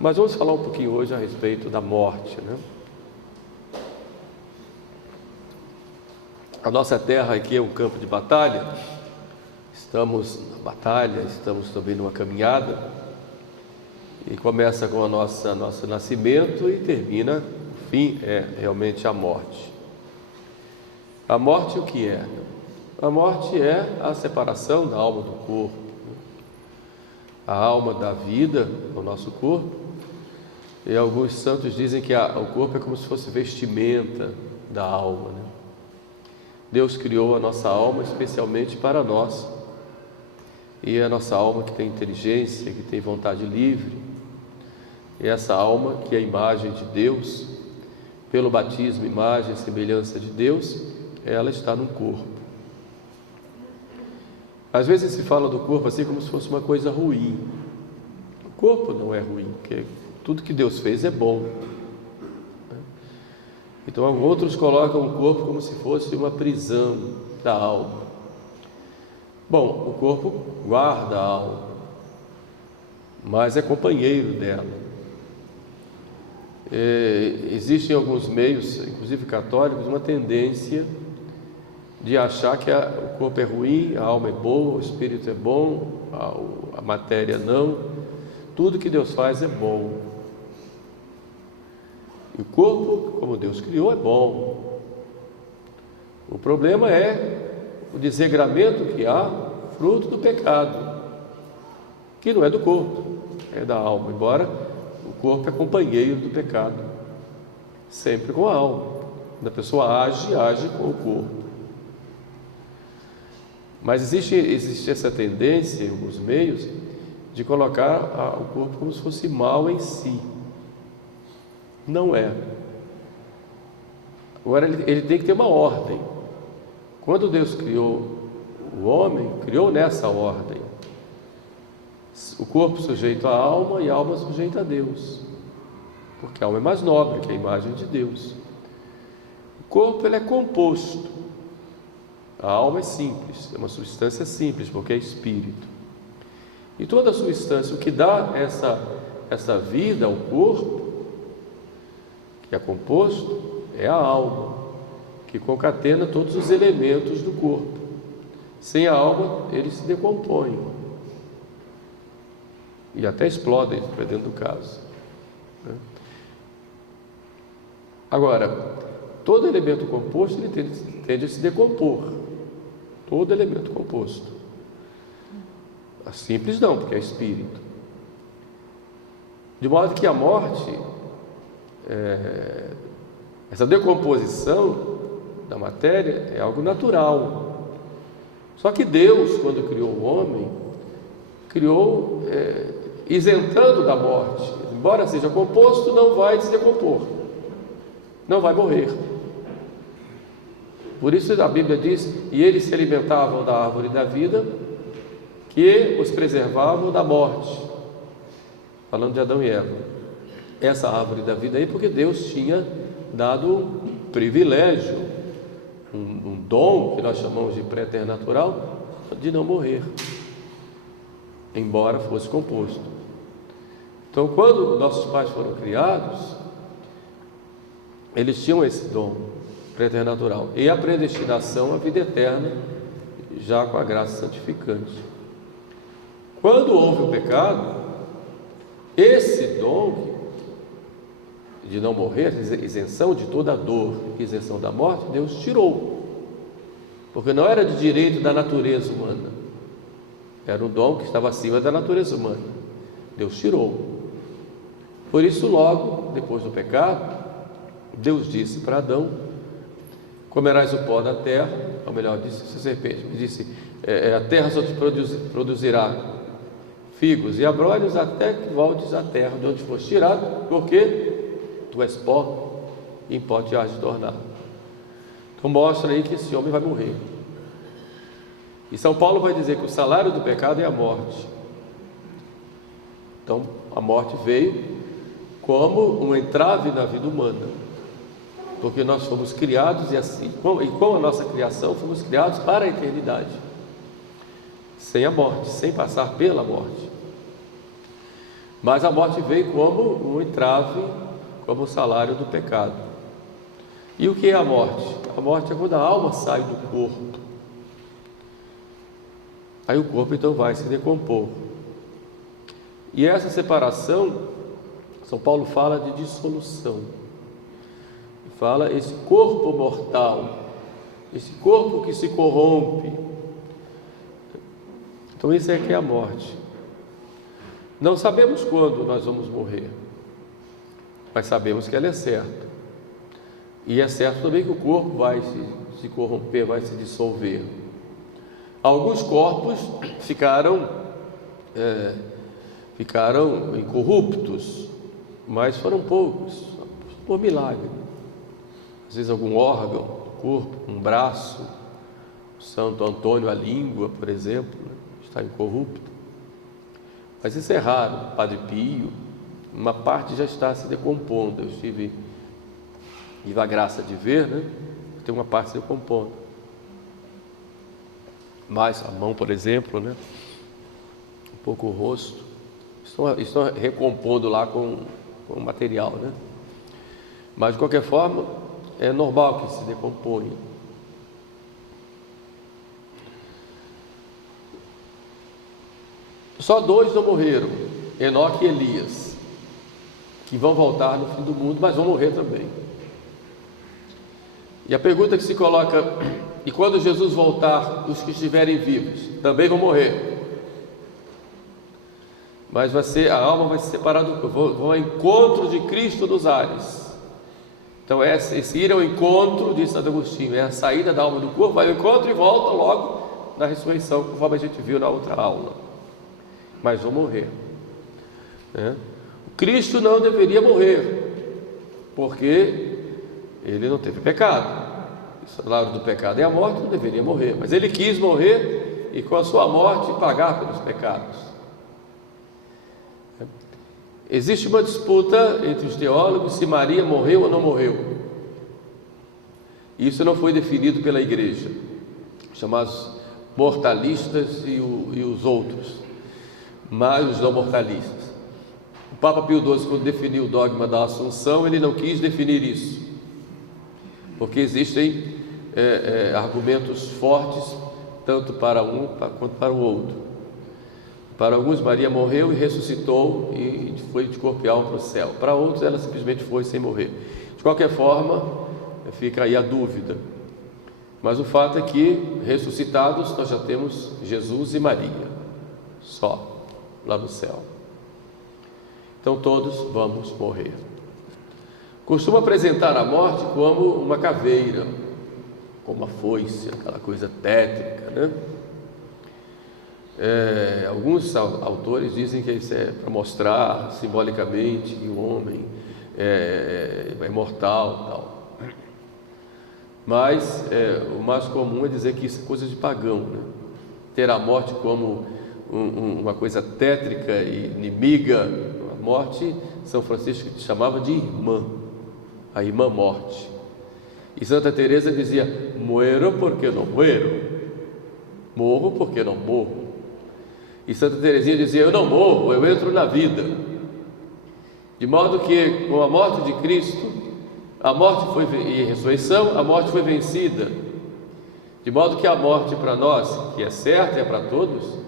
Mas vamos falar um pouquinho hoje a respeito da morte, né? A nossa terra aqui é um campo de batalha. Estamos na batalha, estamos também numa caminhada. E começa com o nosso nascimento e termina, o fim é realmente a morte. A morte o que é? A morte é a separação da alma do corpo. A alma da vida, o nosso corpo. E alguns santos dizem que o corpo é como se fosse vestimenta da alma, né? Deus criou a nossa alma especialmente para nós. E a nossa alma que tem inteligência, que tem vontade livre. E essa alma que é a imagem de Deus, pelo batismo, imagem e semelhança de Deus, ela está no corpo. Às vezes se fala do corpo assim como se fosse uma coisa ruim. O corpo não é ruim, porque tudo que Deus fez é bom. Então outros colocam o corpo como se fosse uma prisão da alma. Bom, o corpo guarda a alma, mas é companheiro dela. Existe em alguns meios, inclusive católicos, uma tendência de achar que o corpo é ruim, a alma é boa, o espírito é bom, a matéria não. Tudo que Deus faz é bom. E o corpo, como Deus criou, é bom. O problema é o desregramento que há, fruto do pecado, que não é do corpo, é da alma, embora o corpo é companheiro do pecado, sempre com a alma. Quando a pessoa age com o corpo. Mas existe essa tendência em alguns meios de colocar o corpo como se fosse mal em si. Não é. Agora ele tem que ter uma ordem. Quando Deus criou o homem, criou nessa ordem. O corpo sujeito à alma e a alma sujeita a Deus. Porque a alma é mais nobre que a imagem de Deus. O corpo ele é composto. A alma é simples, é uma substância simples, porque é espírito. E toda substância, o que dá essa vida ao corpo, que é composto, é a alma, que concatena todos os elementos do corpo. Sem a alma, eles se decompõem e até explodem, dependendo do caso. Agora, todo elemento composto ele tende a se decompor. Todo elemento composto. A simples não, porque é espírito. De modo que a morte, essa decomposição da matéria é algo natural. Só que Deus, quando criou o homem, criou isentando da morte. Embora seja composto, não vai se decompor, não vai morrer. Por isso a Bíblia diz: e eles se alimentavam da árvore da vida, que os preservavam da morte. Falando de Adão e Eva. Essa árvore da vida aí, porque Deus tinha dado um privilégio, um dom, que nós chamamos de preternatural, de não morrer, embora fosse composto. Então, quando nossos pais foram criados, eles tinham esse dom preternatural e a predestinação à vida eterna, já com a graça santificante. Quando houve o pecado, esse dom de não morrer, isenção de toda a dor, isenção da morte, Deus tirou, porque não era de direito da natureza humana, era um dom que estava acima da natureza humana. Deus tirou. Por isso, logo depois do pecado, Deus disse para Adão: comerás o pó da terra, ou melhor, disse a serpente, disse: a terra só te produzirá figos e abrolhos até que voltes à terra de onde foste tirado, porque tu és pó, e em pó te hás de tornar. Então mostra aí que esse homem vai morrer. E São Paulo vai dizer que o salário do pecado é a morte. Então a morte veio como um entrave na vida humana, porque nós fomos criados, e assim, com a nossa criação, fomos criados para a eternidade, sem a morte, sem passar pela morte. Mas a morte vem como um entrave, como o salário do pecado. E o que é a morte? A morte é quando a alma sai do corpo. Aí o corpo então vai se decompor. E essa separação, São Paulo fala de dissolução. Fala esse corpo mortal, esse corpo que se corrompe. Então isso é que é a morte. Não sabemos quando nós vamos morrer, mas sabemos que ela é certa. E é certo também que o corpo vai se corromper, vai se dissolver. Alguns corpos ficaram incorruptos, mas foram poucos, por milagre. Às vezes algum órgão do corpo, um braço, Santo Antônio, a língua, por exemplo, está incorrupto. Mas isso é raro. Padre Pio, uma parte já está se decompondo. Eu tive a graça de ver, tem uma parte se decompondo. Mas a mão, por exemplo, um pouco o rosto, estão recompondo lá com o material, Mas de qualquer forma, é normal que se decomponha. Só dois não morreram, Enoque e Elias, que vão voltar no fim do mundo, mas vão morrer também. E a pergunta que se coloca: e quando Jesus voltar, os que estiverem vivos também vão morrer? Mas a alma vai se separar do corpo, vão ao encontro de Cristo nos ares. Então esse ir ao encontro de Santo Agostinho é a saída da alma do corpo, vai ao encontro e volta logo na ressurreição, conforme a gente viu na outra aula. Mas vão morrer. O Cristo não deveria morrer, porque ele não teve pecado. O salário do pecado é a morte, não deveria morrer. Mas ele quis morrer e com a sua morte pagar pelos pecados. Existe uma disputa entre os teólogos se Maria morreu ou não morreu. Isso não foi definido pela igreja, chamados mortalistas e os outros, mas os não mortalistas. O Papa Pio XII, quando definiu o dogma da Assunção, ele não quis definir isso, porque existem argumentos fortes tanto para um quanto para o outro. Para alguns, Maria morreu e ressuscitou e foi de corpo e alma para o céu. Para outros, ela simplesmente foi sem morrer. De qualquer forma, fica aí a dúvida. Mas o fato é que, ressuscitados, nós já temos Jesus e Maria, só, lá no céu. Então todos vamos morrer. Costumo apresentar a morte como uma caveira, como uma foice, aquela coisa tétrica, alguns autores dizem que isso é para mostrar simbolicamente que o homem é imortal, tal. Mas o mais comum é dizer que isso é coisa de pagão, ter a morte como uma coisa tétrica e inimiga. A morte, São Francisco chamava de irmã, a irmã morte. E Santa Teresa dizia: muero porque não muero, morro porque não morro. E Santa Teresinha dizia: eu não morro, eu entro na vida. De modo que, com a morte de Cristo, e a ressurreição, a morte foi vencida. De modo que a morte para nós, que é certa, é para todos,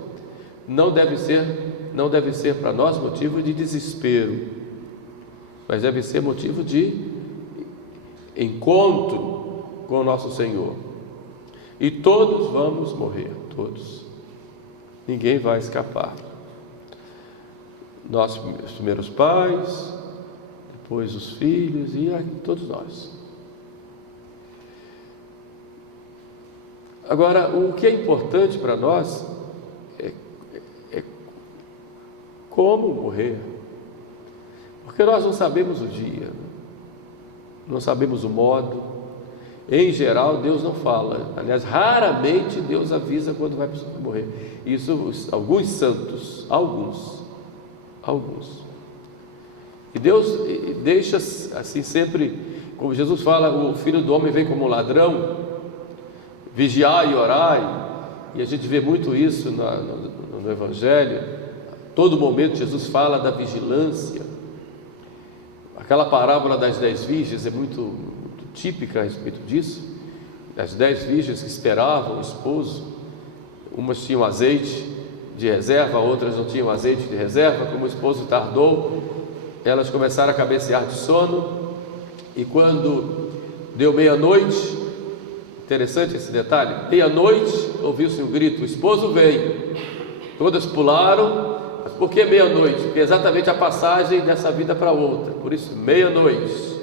não deve ser para nós motivo de desespero, mas deve ser motivo de encontro com o nosso Senhor. E todos vamos morrer, todos. Ninguém vai escapar. Nossos primeiros pais, depois os filhos e todos nós. Agora, o que é importante para nós é como morrer, porque nós não sabemos o dia, não sabemos o modo. Em geral, Deus não fala. Aliás, raramente Deus avisa quando vai morrer. Isso, alguns santos, alguns. E Deus deixa assim sempre, como Jesus fala, o Filho do Homem vem como um ladrão, vigiai e orai. E a gente vê muito isso no Evangelho. todo momento Jesus fala da vigilância. Aquela parábola das 10 virgens é muito típica a respeito disso. As 10 virgens que esperavam o esposo, umas tinham azeite de reserva, outras não tinham azeite de reserva. Como o esposo tardou, elas começaram a cabecear de sono, e quando deu meia-noite, interessante esse detalhe, meia-noite ouviu-se um grito: o esposo vem. Todas pularam. Mas por que meia-noite? Porque é exatamente a passagem dessa vida para outra, por isso meia-noite.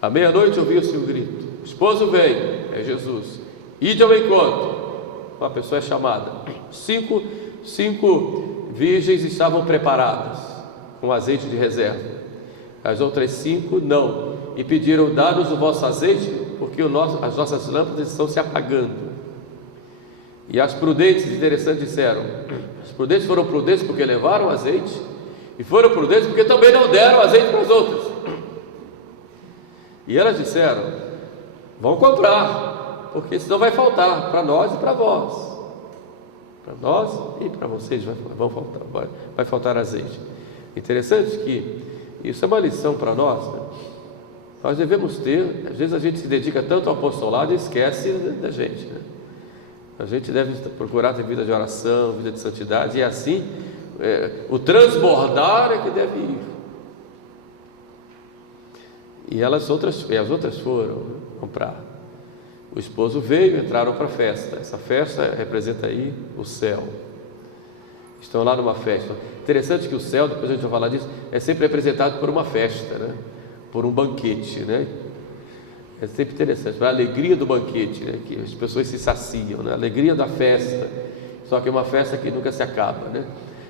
À meia-noite ouviu-se um grito: o esposo vem, é Jesus, ide ao encontro. Uma pessoa é chamada. Cinco virgens estavam preparadas com azeite de reserva, as outras 5 não, e pediram: dá-nos o vosso azeite, porque as nossas lâmpadas estão se apagando. E as prudentes, interessante, disseram: as prudentes foram prudentes porque levaram azeite, e foram prudentes porque também não deram azeite para as outras. E elas disseram: vão comprar, porque senão vai faltar para nós e para vós. Para nós e para vocês vai faltar azeite. Interessante que isso é uma lição para nós, né? Nós devemos ter, às vezes a gente se dedica tanto ao apostolado e esquece da gente, né? A gente deve procurar ter vida de oração, vida de santidade, e assim o transbordar é que deve ir. E as outras foram comprar. O esposo veio, entraram para a festa. Essa festa representa aí o céu. Estão lá numa festa. Interessante que o céu, depois a gente vai falar disso, é sempre representado por uma festa, né? Por um banquete, né? É sempre interessante, a alegria do banquete, né? Que as pessoas se saciam, né? A alegria da festa. Só que é uma festa que nunca se acaba, né?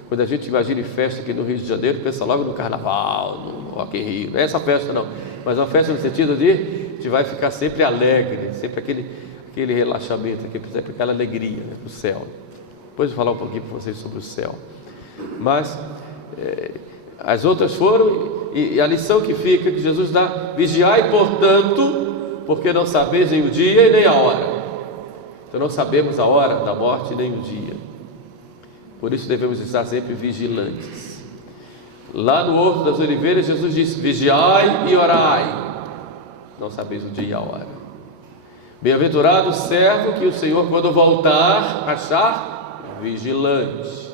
Quando a gente imagina em festa aqui no Rio de Janeiro, pensa logo no Carnaval, no Rock in Rio. Não é essa festa não, mas uma festa no sentido de a gente vai ficar sempre alegre, sempre aquele relaxamento, sempre aquela alegria, né, do céu. Depois eu vou falar um pouquinho para vocês sobre o céu. Mas as outras foram, e a lição que fica, que Jesus dá: vigiai, portanto, porque não sabeis nem o dia e nem a hora. Então não sabemos a hora da morte nem o dia. Por isso devemos estar sempre vigilantes. Lá no Horto das Oliveiras, Jesus disse: vigiai e orai, não sabeis o dia e a hora. Bem-aventurado o servo que o Senhor, quando voltar, achar vigilante.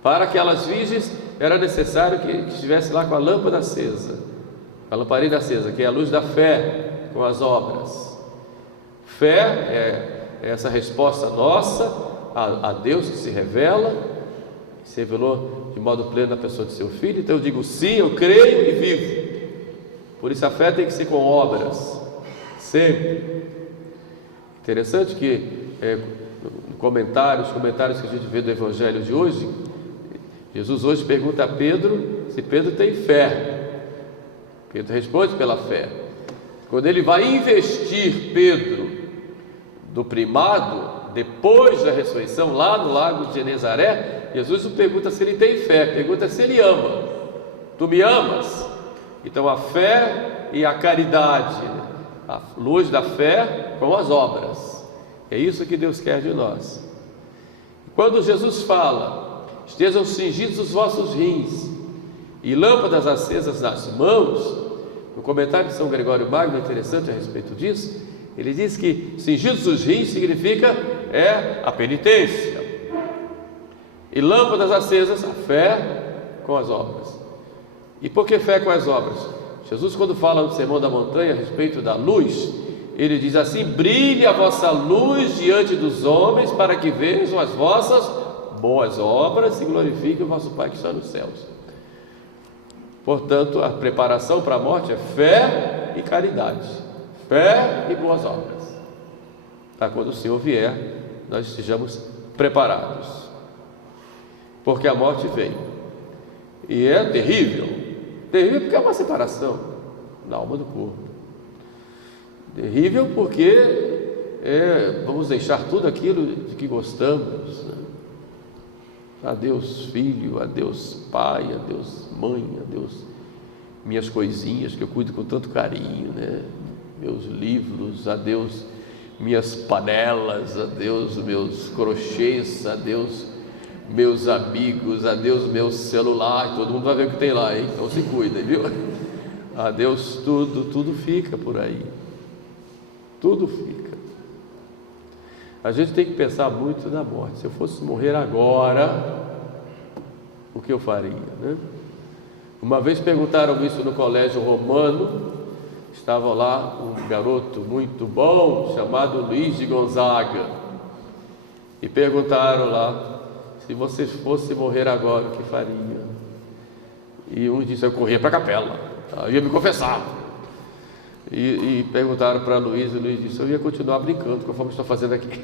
Para aquelas virgens era necessário que estivesse lá com a lâmpada acesa, a lamparina acesa, que é a luz da fé com as obras. Fé é essa resposta nossa a Deus que se revela, que se revelou de modo pleno na pessoa de seu Filho. Então eu digo sim, eu creio e vivo. Por isso a fé tem que ser com obras, sempre. Interessante que os comentários que a gente vê do Evangelho de hoje, Jesus hoje pergunta a Pedro se Pedro tem fé. Pedro responde pela fé. Quando ele vai investir Pedro do primado, depois da ressurreição, lá no lago de Genezaré, Jesus não pergunta se ele tem fé, pergunta se ele ama. Tu me amas? Então a fé e a caridade, a luz da fé com as obras, é isso que Deus quer de nós. Quando Jesus fala: estejam cingidos os vossos rins e lâmpadas acesas nas mãos, no comentário de São Gregório Magno, interessante a respeito disso, ele diz que cingidos os rins significa a penitência, e lâmpadas acesas, a fé com as obras. E por que fé com as obras? Jesus, quando fala no Sermão da Montanha a respeito da luz, ele diz assim: brilhe a vossa luz diante dos homens, para que vejam as vossas boas obras e glorifiquem o vosso Pai que está nos céus. Portanto, a preparação para a morte é fé e caridade, fé e boas obras, para quando o Senhor vier, nós estejamos preparados, porque a morte vem, e é terrível porque é uma separação da alma do corpo, terrível porque vamos deixar tudo aquilo de que gostamos, né? A Deus Filho, a Deus Pai, a Deus Mãe, a Deus minhas coisinhas que eu cuido com tanto carinho, né? Meus livros, a Deus minhas panelas, a Deus meus crochês, a Deus meus amigos, adeus meu celular, todo mundo vai ver o que tem lá, hein? Então se cuida, viu? Adeus tudo fica por aí, tudo fica. A gente tem que pensar muito na morte. Se eu fosse morrer agora, o que eu faria, né? Uma vez perguntaram isso no colégio romano, estava lá um garoto muito bom, chamado Luiz de Gonzaga, e perguntaram lá, se você fosse morrer agora, o que faria? E um disse, eu corria para a capela, eu ia me confessar. E perguntaram para Luiz, e Luiz disse, eu ia continuar brincando, conforme estou fazendo aqui,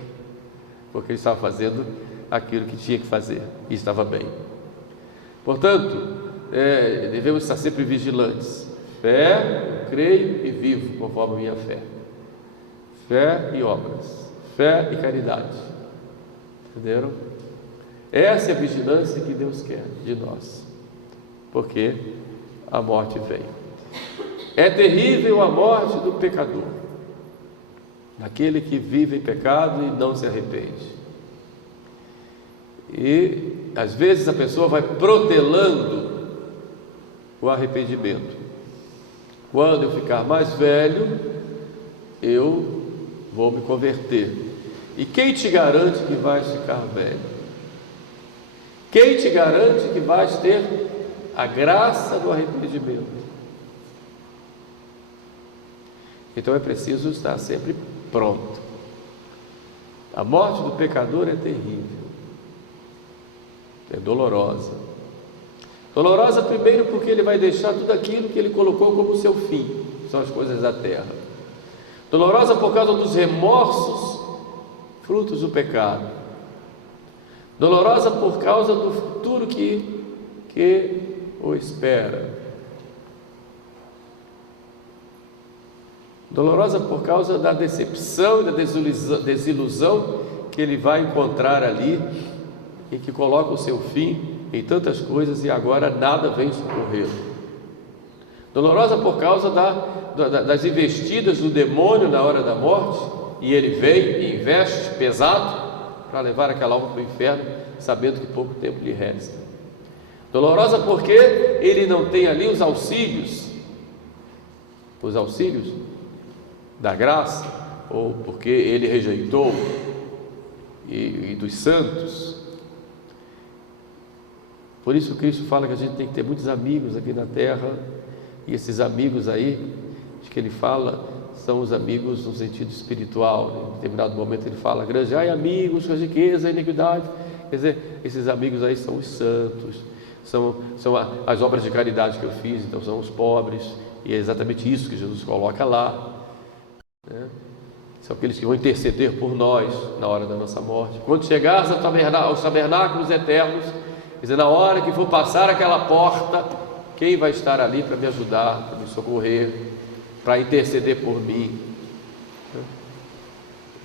porque ele estava fazendo aquilo que tinha que fazer, e estava bem. Portanto, devemos estar sempre vigilantes. Fé, creio e vivo conforme a minha fé. Fé e obras, fé e caridade. Entenderam? Essa é a vigilância que Deus quer de nós, porque a morte vem. É terrível a morte do pecador, daquele que vive em pecado e não se arrepende. E às vezes a pessoa vai protelando o arrependimento. Quando eu ficar mais velho, eu vou me converter. E quem te garante que vais ficar velho? Quem te garante que vais ter a graça do arrependimento? Então é preciso estar sempre pronto. A morte do pecador é terrível, é dolorosa. Dolorosa primeiro porque ele vai deixar tudo aquilo que ele colocou como seu fim, são as coisas da terra. Dolorosa por causa dos remorsos, frutos do pecado. Dolorosa por causa do futuro que o espera. Dolorosa por causa da decepção e da desilusão que ele vai encontrar ali, e que coloca o seu fim em tantas coisas e agora nada vem socorrê-lo. Dolorosa por causa das investidas do demônio na hora da morte, e ele vem e investe pesado para levar aquela alma para o inferno, sabendo que pouco tempo lhe resta. Dolorosa porque ele não tem ali os auxílios da graça, ou porque ele rejeitou, e dos santos. Por isso Cristo fala que a gente tem que ter muitos amigos aqui na terra, e esses amigos aí, de que ele fala, são os amigos no sentido espiritual. Em determinado momento ele fala, granjeai amigos com a riqueza e a iniquidade. Quer dizer, esses amigos aí são os santos, são as obras de caridade que eu fiz, então são os pobres, e é exatamente isso que Jesus coloca lá, né? São aqueles que vão interceder por nós na hora da nossa morte. Quando chegares aos tabernáculos eternos, quer dizer, na hora que for passar aquela porta, quem vai estar ali para me ajudar, para me socorrer, para interceder por mim?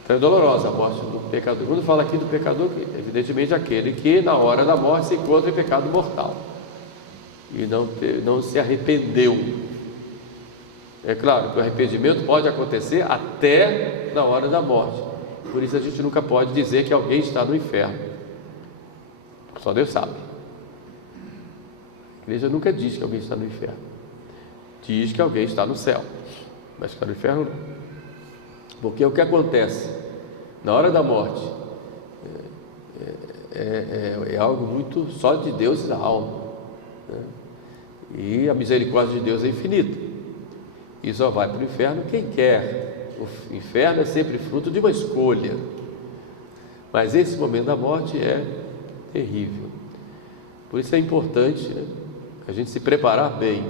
Então é dolorosa a morte do pecador. Quando fala aqui do pecador, evidentemente aquele que na hora da morte se encontra em pecado mortal e não se arrependeu. É claro que o arrependimento pode acontecer até na hora da morte. Por isso a gente nunca pode dizer que alguém está no inferno. Só Deus sabe. A igreja nunca diz que alguém está no inferno. Diz que alguém está no céu, mas está no inferno não. Porque o que acontece na hora da morte é algo muito só de Deus e da alma, né? E a misericórdia de Deus é infinita. E só vai para o inferno quem quer. O inferno é sempre fruto de uma escolha. Mas esse momento da morte é terrível. Por isso é importante, né, a gente se preparar bem.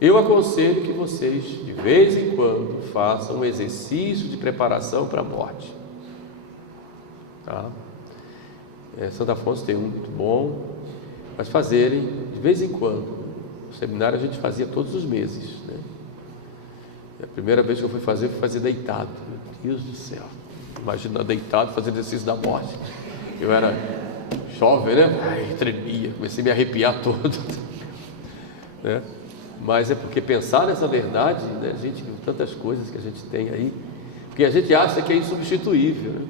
Eu aconselho que vocês, de vez em quando, façam um exercício de preparação para a morte. Tá? Santo Afonso tem um muito bom, mas fazerem de vez em quando. No seminário a gente fazia todos os meses, né? A primeira vez que eu fui fazer deitado. Meu Deus do céu, imagina deitado fazendo exercício da morte. Eu era jovem, né? Ai, tremia, comecei a me arrepiar todo, né? Mas é porque pensar nessa verdade, né, gente, tantas coisas que a gente tem aí, porque a gente acha que é insubstituível, né?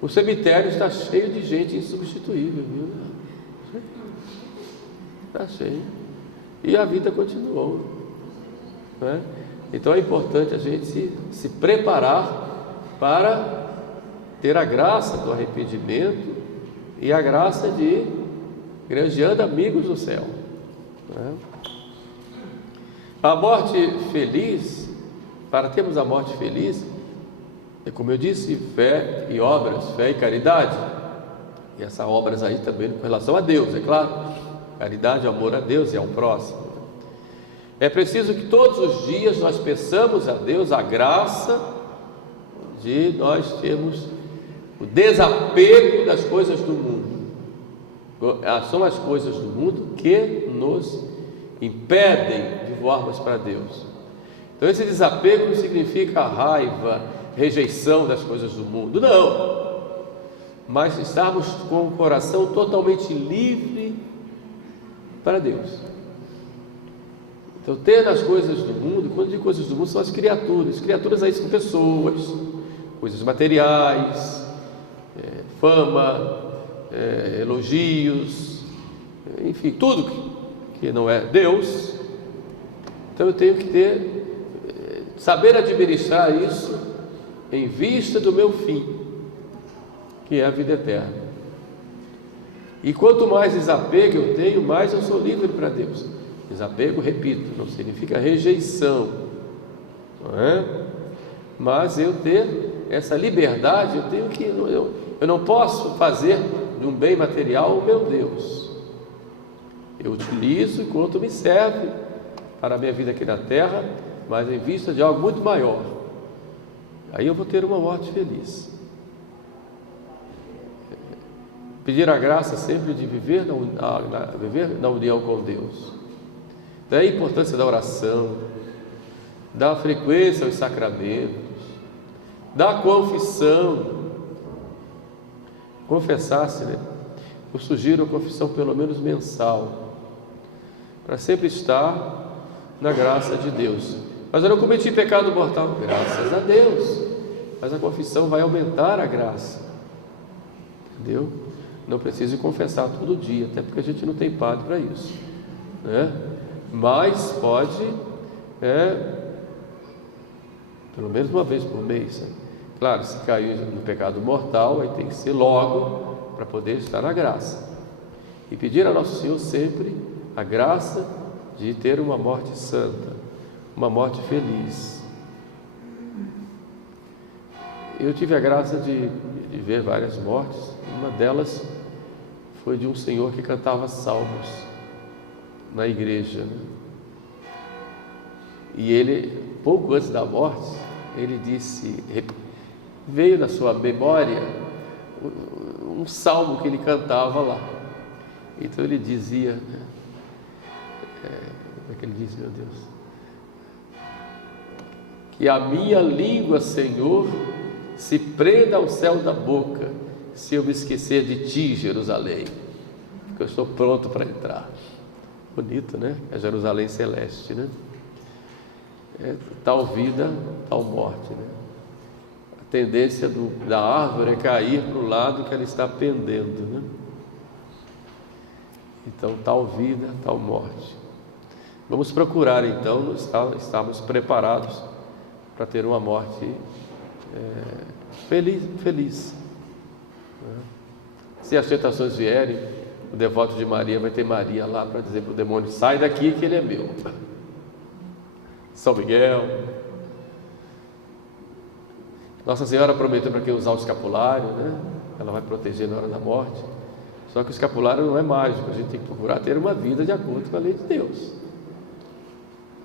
O cemitério está cheio de gente insubstituível, viu? Está cheio. E a vida continuou, né? Então é importante a gente se preparar para ter a graça do arrependimento e a graça de granjeando amigos do céu, né? A morte feliz, para termos a morte feliz, é como eu disse, fé e obras, fé e caridade. E essas obras aí também com relação a Deus, é claro. Caridade, amor a Deus e ao próximo. É preciso que todos os dias nós peçamos a Deus a graça de nós termos o desapego das coisas do mundo. São as coisas do mundo que nos impedem de voarmos para Deus. Então esse desapego não significa raiva, rejeição das coisas do mundo, não, mas estarmos com o coração totalmente livre para Deus. Então, ter as coisas do mundo, quando digo coisas do mundo, são as criaturas aí são pessoas, coisas materiais, fama, elogios, enfim, tudo que não é Deus. Então eu tenho que saber administrar isso em vista do meu fim, que é a vida eterna. E quanto mais desapego eu tenho, mais eu sou livre para Deus. Desapego, repito, não significa rejeição, não é? Mas eu ter essa liberdade, eu tenho que, eu não posso fazer de um bem material o meu Deus. Eu utilizo enquanto me serve para a minha vida aqui na terra, mas em vista de algo muito maior. Aí eu vou ter uma morte feliz. Pedir a graça sempre de viver na união com Deus. Daí a importância da oração, da frequência aos sacramentos, da confissão. Confessar-se, né? Eu sugiro a confissão pelo menos mensal, para sempre estar na graça de Deus. Mas eu não cometi pecado mortal, graças a Deus. Mas a confissão vai aumentar a graça, entendeu? Não preciso confessar todo dia, até porque a gente não tem padre para isso, né? Mas pode, pelo menos uma vez por mês, né? Claro, se cair no pecado mortal, aí tem que ser logo, para poder estar na graça. E pedir a Nosso Senhor sempre a graça de ter uma morte santa, uma morte feliz. Eu tive a graça de ver várias mortes. Uma delas foi de um senhor que cantava salmos na igreja, né? E ele, pouco antes da morte, ele disse, veio na sua memória um salmo que ele cantava lá. Então ele dizia, né? Como é que ele disse, meu Deus? Que a minha língua, Senhor, se prenda ao céu da boca, se eu me esquecer de ti, Jerusalém, porque eu estou pronto para entrar. Bonito, né? É Jerusalém celeste, né? Tal vida, tal morte, né? A tendência da árvore é cair para o lado que ela está pendendo, né? Então, tal vida, tal morte. Vamos procurar, então, estarmos preparados para ter uma morte feliz. Se as tentações vierem, o devoto de Maria vai ter Maria lá para dizer para o demônio, sai daqui que ele é meu. São Miguel. Nossa Senhora prometeu para quem usar o escapulário, né? Ela vai proteger na hora da morte. Só que o escapulário não é mágico, a gente tem que procurar ter uma vida de acordo com a lei de Deus.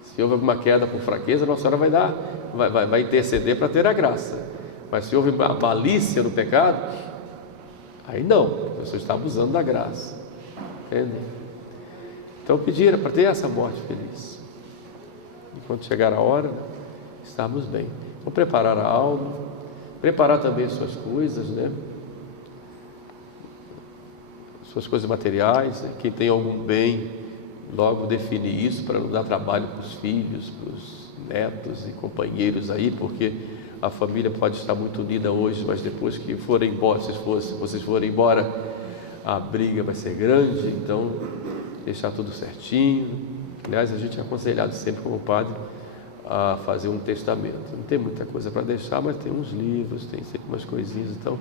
Se houve alguma queda por fraqueza, Nossa Senhora vai interceder para ter a graça. Mas se houve malícia no pecado, aí não, a pessoa está abusando da graça, entende? Então pedir para ter essa morte feliz, e quando chegar a hora, estarmos bem. Então preparar a alma, preparar também as suas coisas, né? Suas coisas materiais, quem tem algum bem, logo definir isso para não dar trabalho para os filhos, para os netos e companheiros aí, porque a família pode estar muito unida hoje, mas depois que forem embora, se vocês forem embora, a briga vai ser grande. Então, deixar tudo certinho. Aliás, a gente é aconselhado sempre como padre a fazer um testamento. Não tem muita coisa para deixar, mas tem uns livros, tem sempre umas coisinhas. Então,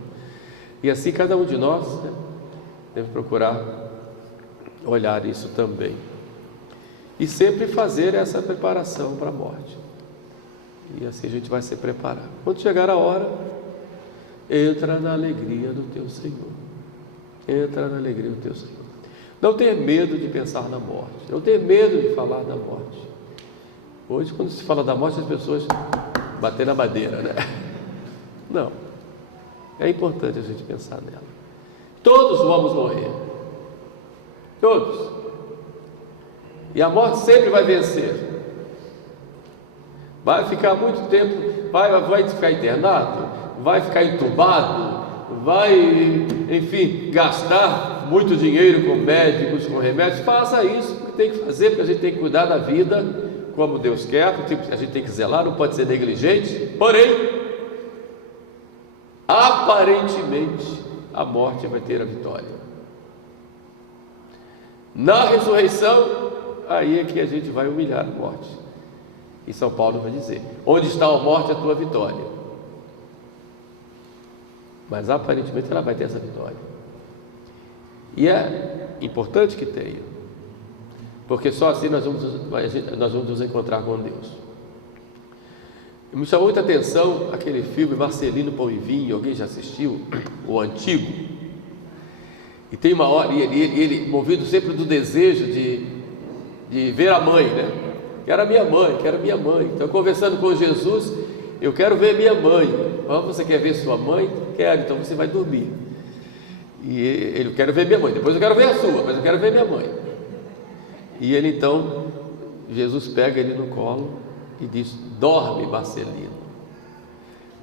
e assim cada um de nós, né, deve procurar olhar isso também. E sempre fazer essa preparação para a morte. E assim a gente vai se preparar. Quando chegar a hora, entra na alegria do teu Senhor. Entra na alegria do teu Senhor. Não tenha medo de pensar na morte. Não tenha medo de falar da morte. Hoje, quando se fala da morte, as pessoas batem na madeira, né? Não. É importante a gente pensar nela. Todos vamos morrer. Todos. E a morte sempre vai vencer. Vai ficar muito tempo, vai ficar internado, vai ficar entubado, vai, enfim, gastar muito dinheiro com médicos, com remédios. Faça isso, porque tem que fazer, porque a gente tem que cuidar da vida como Deus quer, a gente tem que zelar, não pode ser negligente. Porém, aparentemente, a morte vai ter a vitória. Na ressurreição, aí é que a gente vai humilhar a morte. E São Paulo vai dizer: onde está a morte, a tua vitória? Mas aparentemente ela vai ter essa vitória. E é importante que tenha, porque só assim nós vamos nos encontrar com Deus. Me chamou muita atenção aquele filme Marcelino Pão e Vinho. Alguém já assistiu? O antigo. E tem uma hora, ele movido sempre do desejo de ver a mãe, né? Quero minha mãe. Então, conversando com Jesus, eu quero ver minha mãe. Você quer ver sua mãe? Quero, então você vai dormir. E ele: eu quero ver minha mãe, depois eu quero ver a sua, mas eu quero ver minha mãe. E ele então, Jesus pega ele no colo e diz: dorme, Marcelino.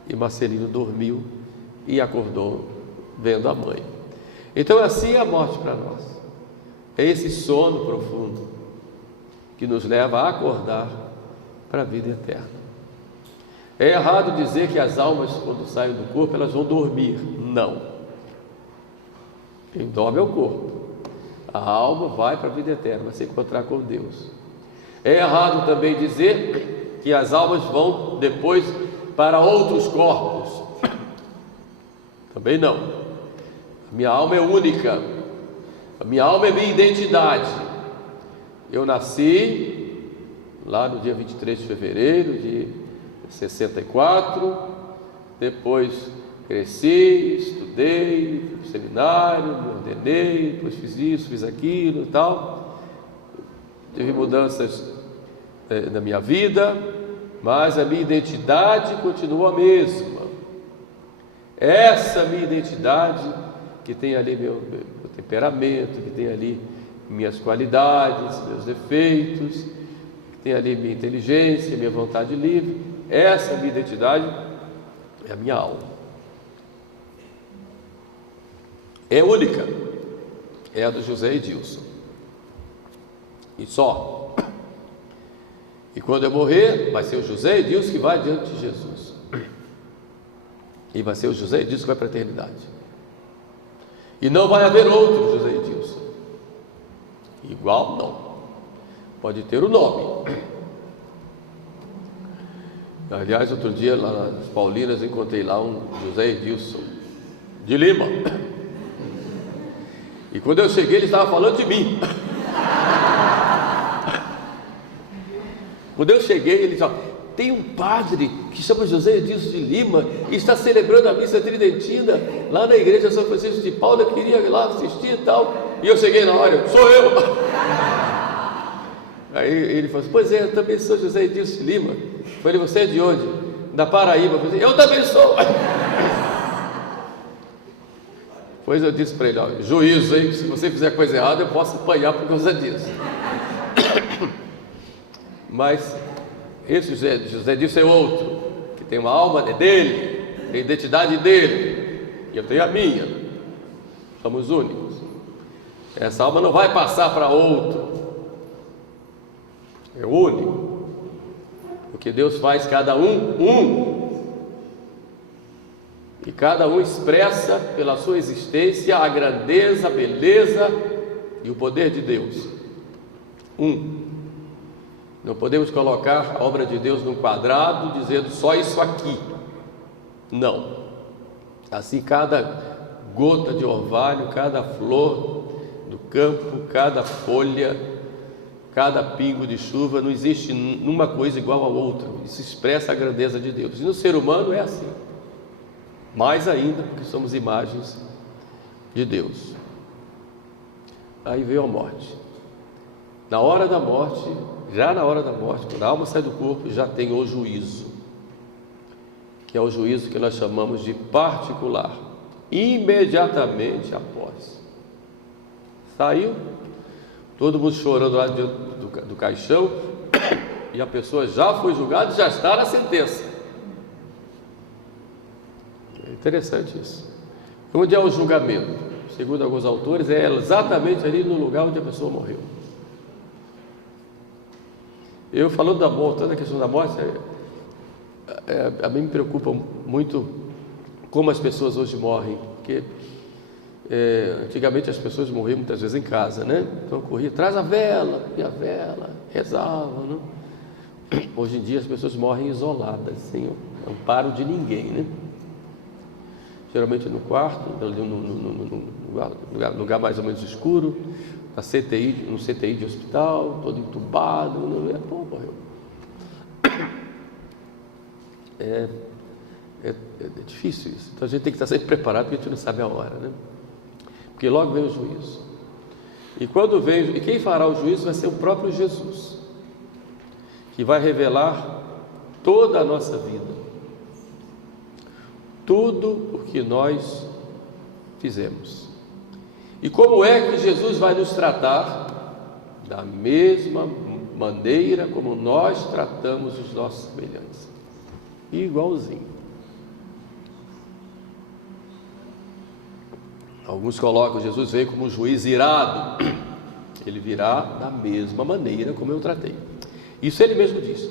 E Marcelino dormiu e acordou vendo a mãe. Então assim é a morte para nós. É esse sono profundo que nos leva a acordar para a vida eterna. É errado dizer que as almas, quando saem do corpo, elas vão dormir. Não. Quem dorme é o corpo. A alma vai para a vida eterna, vai se encontrar com Deus. É errado também dizer que as almas vão depois para outros corpos. Também não. A minha alma é única. A minha alma é minha identidade. Eu nasci lá no dia 23 de fevereiro de 64, depois cresci, estudei, fui para o seminário, me ordenei, depois fiz isso, fiz aquilo e tal. Tive mudanças na minha vida, mas a minha identidade continua a mesma. Essa minha identidade, que tem ali meu temperamento, que tem ali minhas qualidades, meus defeitos, que tem ali minha inteligência, minha vontade livre, essa minha identidade é a minha alma. É única, é a do José Edilson. E só. E quando eu morrer, vai ser o José Edilson que vai diante de Jesus. E vai ser o José Edilson que vai para a eternidade. E não vai haver outro José Edilson. Igual não. Pode ter o nome. Aliás, outro dia lá nas Paulinas encontrei lá um José Edilson de Lima. E quando eu cheguei, ele estava falando de mim. Quando eu cheguei, ele disse: tem um padre que chama José Edilson de Lima e está celebrando a missa tridentina lá na igreja São Francisco de Paula. Eu queria ir lá assistir e tal. E eu cheguei na hora: sou eu. Aí ele falou assim: pois é, eu também sou José Edilson de Lima. Eu falei: você é de onde? Da Paraíba. Eu falei: eu também sou. Pois eu disse para ele: olha, juízo, hein? Se você fizer coisa errada, eu posso apanhar por causa disso. Mas esse José Edilson é outro, que tem uma alma dele, tem a identidade dele, e eu tenho a minha. Somos únicos. Essa alma não vai passar para outro. É único. Porque Deus faz cada um. que cada um expressa pela sua existência a grandeza, a beleza e o poder de Deus. Não podemos colocar a obra de Deus num quadrado dizendo só isso aqui. Não. Assim, cada gota de orvalho, cada flor do campo, cada folha, cada pingo de chuva, não existe uma coisa igual à outra. Isso expressa a grandeza de Deus. E no ser humano é assim. Mais ainda, porque somos imagens de Deus. Aí veio a morte. Na hora da morte, já na hora da morte, quando a alma sai do corpo, já tem o juízo, que é o juízo que nós chamamos de particular. Imediatamente após. Saiu, todo mundo chorando lá do caixão, e a pessoa já foi julgada e já está na sentença. É interessante isso. Onde é o julgamento? Segundo alguns autores, é exatamente ali no lugar onde a pessoa morreu. Eu falando da morte, toda a questão da morte, a mim me preocupa muito como as pessoas hoje morrem, porque antigamente as pessoas morriam muitas vezes em casa, né? Então corria, traz a vela, e a vela, rezavam, né? Hoje em dia as pessoas morrem isoladas, sem amparo de ninguém, né? Geralmente no quarto, no lugar mais ou menos escuro, no CTI de hospital, todo entubado, morreu. É difícil isso. Então a gente tem que estar sempre preparado, porque a gente não sabe a hora, né? Porque logo vem o juízo. E quem fará o juízo vai ser o próprio Jesus, que vai revelar toda a nossa vida, tudo o que nós fizemos. E como é que Jesus vai nos tratar? Da mesma maneira como nós tratamos os nossos semelhantes. Igualzinho. Alguns colocam Jesus veio como um juiz irado. Ele virá da mesma maneira como eu tratei. Isso ele mesmo diz.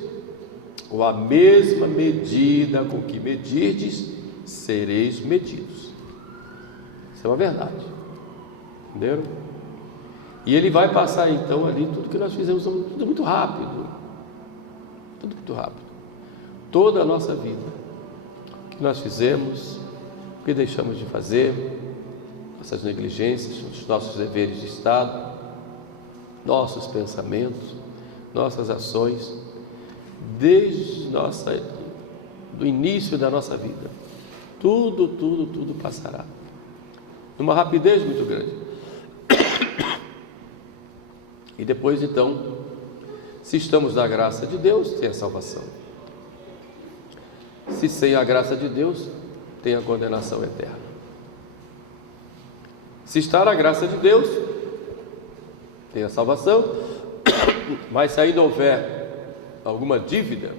Com a mesma medida com que medirdes, sereis medidos. Isso é uma verdade. Entenderam? E ele vai passar então ali tudo que nós fizemos, tudo muito rápido. Tudo muito rápido. Toda a nossa vida, o que nós fizemos, o que deixamos de fazer, nossas negligências, os nossos deveres de Estado, nossos pensamentos, nossas ações, desde do início da nossa vida, tudo passará, numa rapidez muito grande. E depois então, se estamos na graça de Deus, tem a salvação. Se sem a graça de Deus, tem a condenação eterna. Se está na graça de Deus, tem a salvação, mas se ainda houver alguma dívida,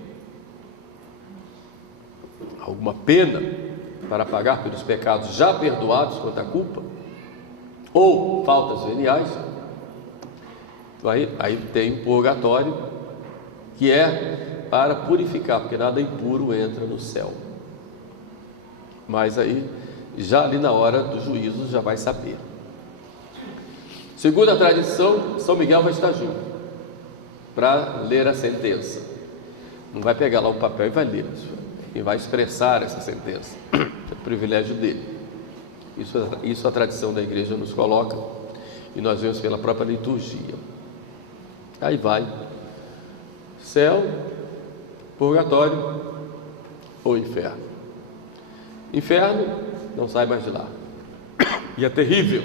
alguma pena para pagar pelos pecados já perdoados quanto à culpa, ou faltas veniais, aí tem o purgatório, que é para purificar, porque nada impuro entra no céu. Mas aí, já ali na hora do juízo, já vai saber. Segundo a tradição, São Miguel vai estar junto para ler a sentença. Não vai pegar lá o papel e vai ler, e vai expressar essa sentença. É o privilégio dele. Isso a tradição da igreja nos coloca, e nós vemos pela própria liturgia. Aí vai céu, purgatório ou inferno. Inferno, não sai mais de lá, e é terrível.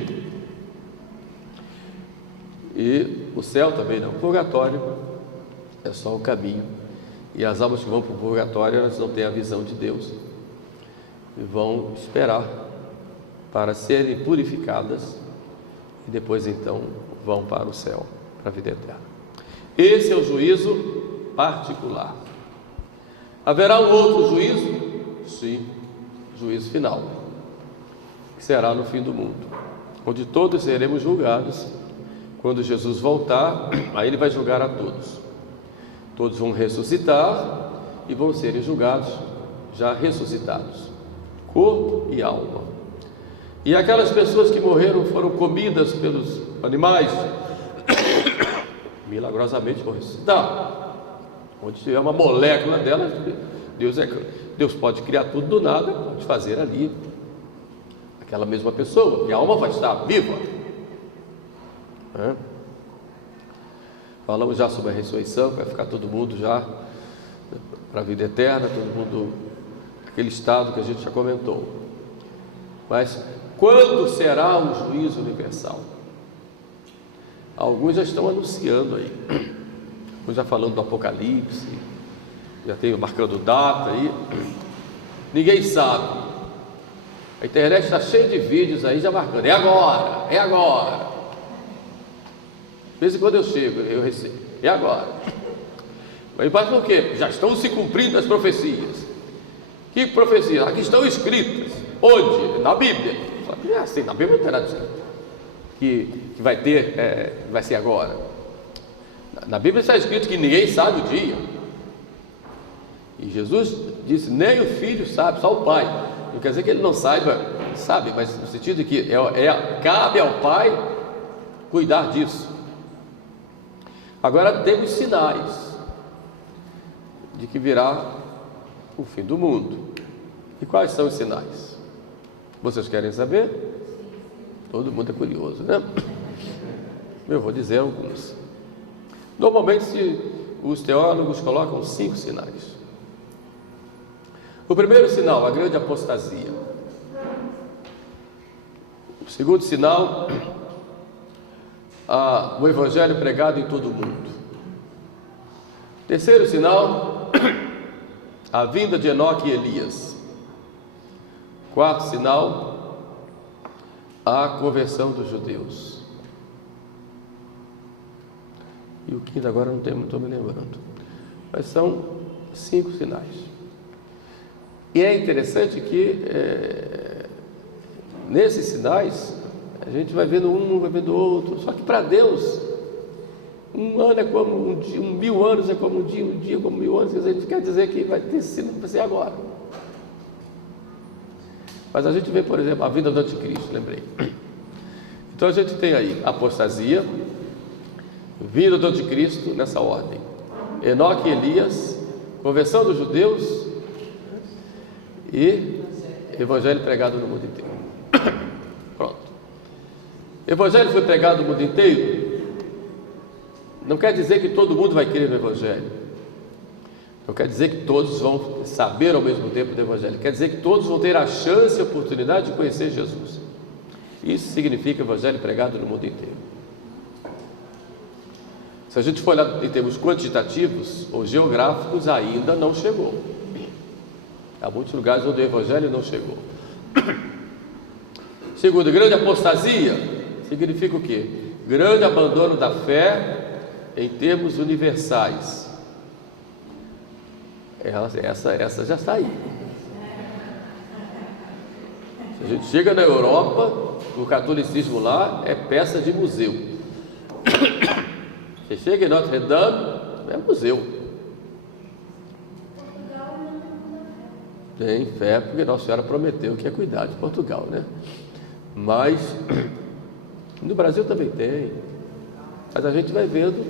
E o céu também não. O purgatório é só o caminho, e as almas que vão para o purgatório, elas não têm a visão de Deus e vão esperar para serem purificadas, e depois então vão para o céu, para a vida eterna. Esse é o juízo particular. Haverá um outro juízo? Sim, juízo final, que será no fim do mundo, onde todos seremos julgados. Quando Jesus voltar, aí ele vai julgar a todos. Todos vão ressuscitar e vão serem julgados já ressuscitados, corpo e alma. E aquelas pessoas que morreram foram comidas pelos animais, milagrosamente vão ressuscitar. Onde tiver uma molécula delas, Deus pode criar tudo do nada, pode fazer ali aquela mesma pessoa, e a alma vai estar viva. Falamos já sobre a ressurreição, vai ficar todo mundo já para a vida eterna, todo mundo aquele estado que a gente já comentou. Mas quando será o juízo universal? Alguns já estão anunciando aí, alguns já falando do Apocalipse, já tem marcando data aí, ninguém sabe. A internet está cheia de vídeos aí já marcando, é agora, é agora. De vez em quando eu chego, eu recebo, é agora. Mas por quê? Já estão se cumprindo as profecias. Que profecias? Aqui estão escritas. Onde? Na Bíblia. É assim, na Bíblia não tem nada escrito que vai ter, vai ser agora. Na Bíblia está escrito que ninguém sabe o dia. E Jesus disse, nem o filho sabe, só o pai. Não quer dizer que ele não saiba, sabe, mas no sentido de que cabe ao pai cuidar disso. Agora temos sinais de que virá o fim do mundo. E quais são os sinais? Vocês querem saber? Todo mundo é curioso, né? Eu vou dizer alguns. Normalmente os teólogos colocam 5 sinais. O primeiro sinal, a grande apostasia. O segundo sinal, o evangelho pregado em todo o mundo. Terceiro sinal, a vinda de Enoque e Elias. Quarto sinal, a conversão dos judeus. E o quinto agora não estou me lembrando. Mas são 5 sinais. E é interessante que nesses sinais a gente vai vendo um, vai vendo outro. Só que para Deus, um ano é como um dia, 1000 anos é como um dia como 1000 anos. A gente quer dizer que vai ser agora. Mas a gente vê, por exemplo, a vinda do anticristo, lembrei. Então a gente tem aí apostasia, vinda do anticristo nessa ordem. Enoque e Elias, conversão dos judeus e evangelho pregado no mundo inteiro. Pronto. Evangelho foi pregado no mundo inteiro. Não quer dizer que todo mundo vai querer o evangelho. Não quer dizer que todos vão saber ao mesmo tempo do evangelho. Quer dizer que todos vão ter a chance e a oportunidade de conhecer Jesus. Isso significa evangelho pregado no mundo inteiro. Se a gente for olhar em termos quantitativos ou geográficos, ainda não chegou. Há muitos lugares onde o evangelho não chegou. Segundo, grande apostasia significa o quê? Grande abandono da fé em termos universais. Essa já está aí. Se a gente chega na Europa, o catolicismo lá é peça de museu. Você chega em Notre Dame, é museu. Tem fé, porque Nossa Senhora prometeu que ia cuidar de Portugal, né? Mas no Brasil também tem. Mas a gente vai vendo,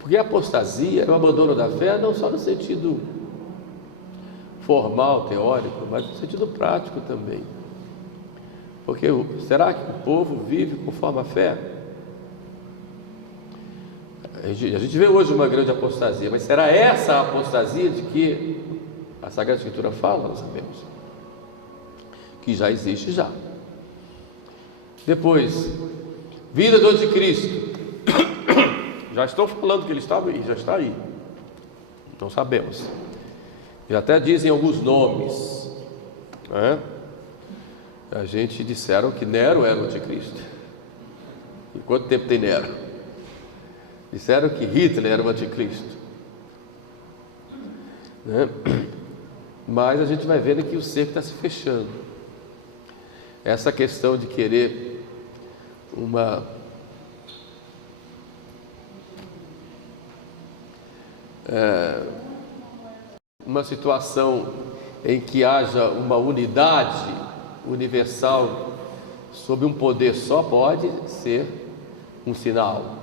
porque a apostasia é o abandono da fé, não só no sentido formal, teórico, mas no sentido prático também. Porque será que o povo vive conforme a fé? A gente vê hoje uma grande apostasia, mas será essa a apostasia de que a Sagrada Escritura fala? Nós sabemos que já existe já. Depois, vinda do anticristo. Já estão falando que ele estava aí, já está aí. Não sabemos. Já até dizem alguns nomes, né? A gente disseram que Nero era o anticristo. E quanto tempo tem Nero? Disseram que Hitler era o anticristo, né? Mas a gente vai vendo que o cerco está se fechando. Essa questão de querer uma situação em que haja uma unidade universal sob um poder só, pode ser um sinal.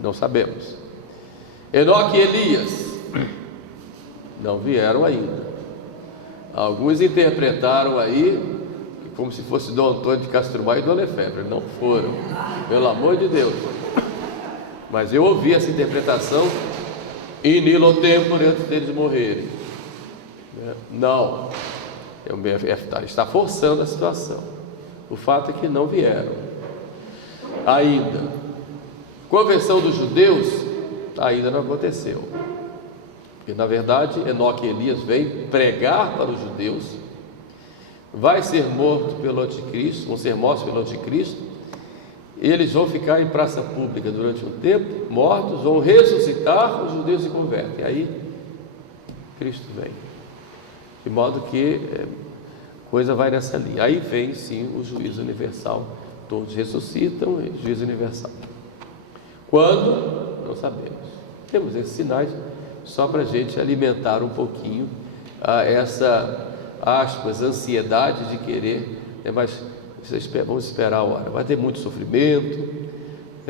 Não sabemos. Enoque e Elias não vieram ainda. Alguns interpretaram aí como se fosse Dom Antônio de Castro Maia e Dona Efévia. Não foram, pelo amor de Deus. Mas eu ouvi essa interpretação in illo tempore, antes deles morrerem. Não, está forçando a situação. O fato é que não vieram ainda. Conversão dos judeus ainda não aconteceu, porque na verdade Enoque e Elias vêm pregar para os judeus, vai ser morto pelo anticristo, vão ser mortos pelo anticristo, eles vão ficar em praça pública durante um tempo, mortos, vão ressuscitar, os judeus se convertem, aí Cristo vem, de modo que a coisa vai nessa linha. Aí vem sim o juízo universal, todos ressuscitam, juízo universal. Quando? Não sabemos. Temos esses sinais só para a gente alimentar um pouquinho essa, aspas, ansiedade de querer, mas vamos esperar a hora. Vai ter muito sofrimento.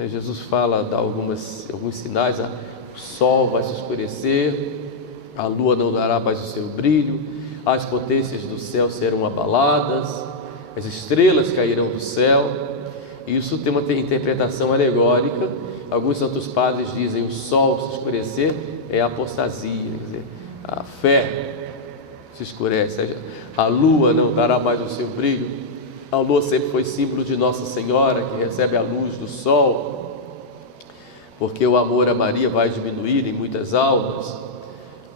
Jesus fala, dá alguns sinais: o sol vai se escurecer, a lua não dará mais o seu brilho, as potências do céu serão abaladas, as estrelas cairão do céu. Isso tem uma interpretação alegórica. Alguns santos padres dizem o sol se escurecer é a apostasia, quer dizer, a fé se escurece, a lua não dará mais o seu brilho. A lua sempre foi símbolo de Nossa Senhora, que recebe a luz do sol, porque o amor a Maria vai diminuir em muitas almas,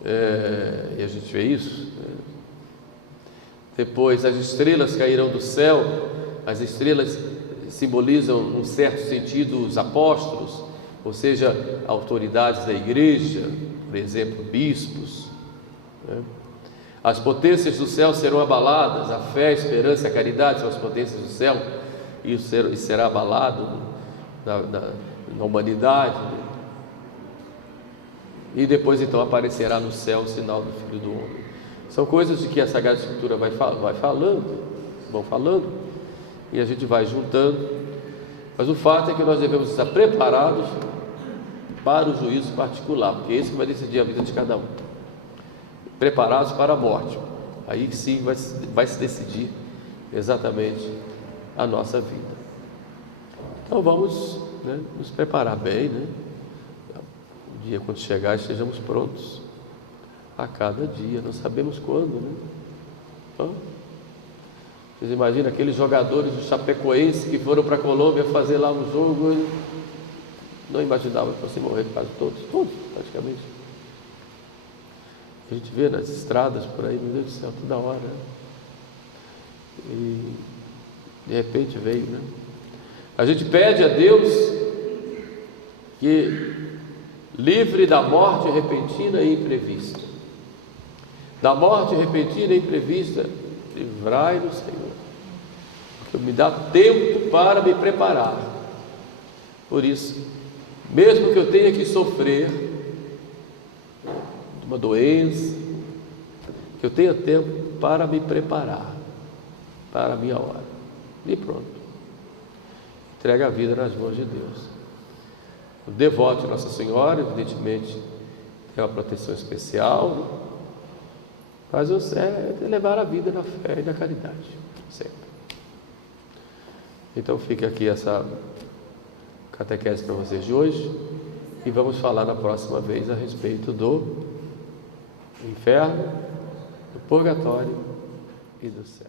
e a gente vê isso. Depois, as estrelas cairão do céu. As estrelas simbolizam, num certo sentido, os apóstolos, ou seja, autoridades da igreja, por exemplo, bispos. As potências do céu serão abaladas. A fé, a esperança e a caridade são as potências do céu, e isso será abalado na humanidade. E depois então aparecerá no céu o sinal do Filho do Homem. São coisas de que a Sagrada Escritura vai falando, e a gente vai juntando, mas o fato é que nós devemos estar preparados para o juízo particular, porque esse vai decidir a vida de cada um. Preparados para a morte, aí sim vai se decidir exatamente a nossa vida. Então vamos, nos preparar bem, o dia quando chegar estejamos prontos a cada dia, não sabemos quando, Vocês imaginam aqueles jogadores do Chapecoense que foram para a Colômbia fazer lá um jogo, não imaginavam que fossem morrer quase todos praticamente. A gente vê nas estradas por aí, meu Deus do céu, toda hora, e de repente veio, A gente pede a Deus que livre da morte repentina e imprevista. Da morte repentina e imprevista, livrai-nos, Senhor, porque me dá tempo para me preparar. Por isso, mesmo que eu tenha que sofrer de uma doença, que eu tenha tempo para me preparar para a minha hora, e pronto, entrega a vida nas mãos de Deus. O devoto de Nossa Senhora, evidentemente, tem uma proteção especial, mas é levar a vida na fé e na caridade, sempre. Então fica aqui essa catequese para vocês de hoje, e vamos falar na próxima vez a respeito do inferno, do purgatório e do céu.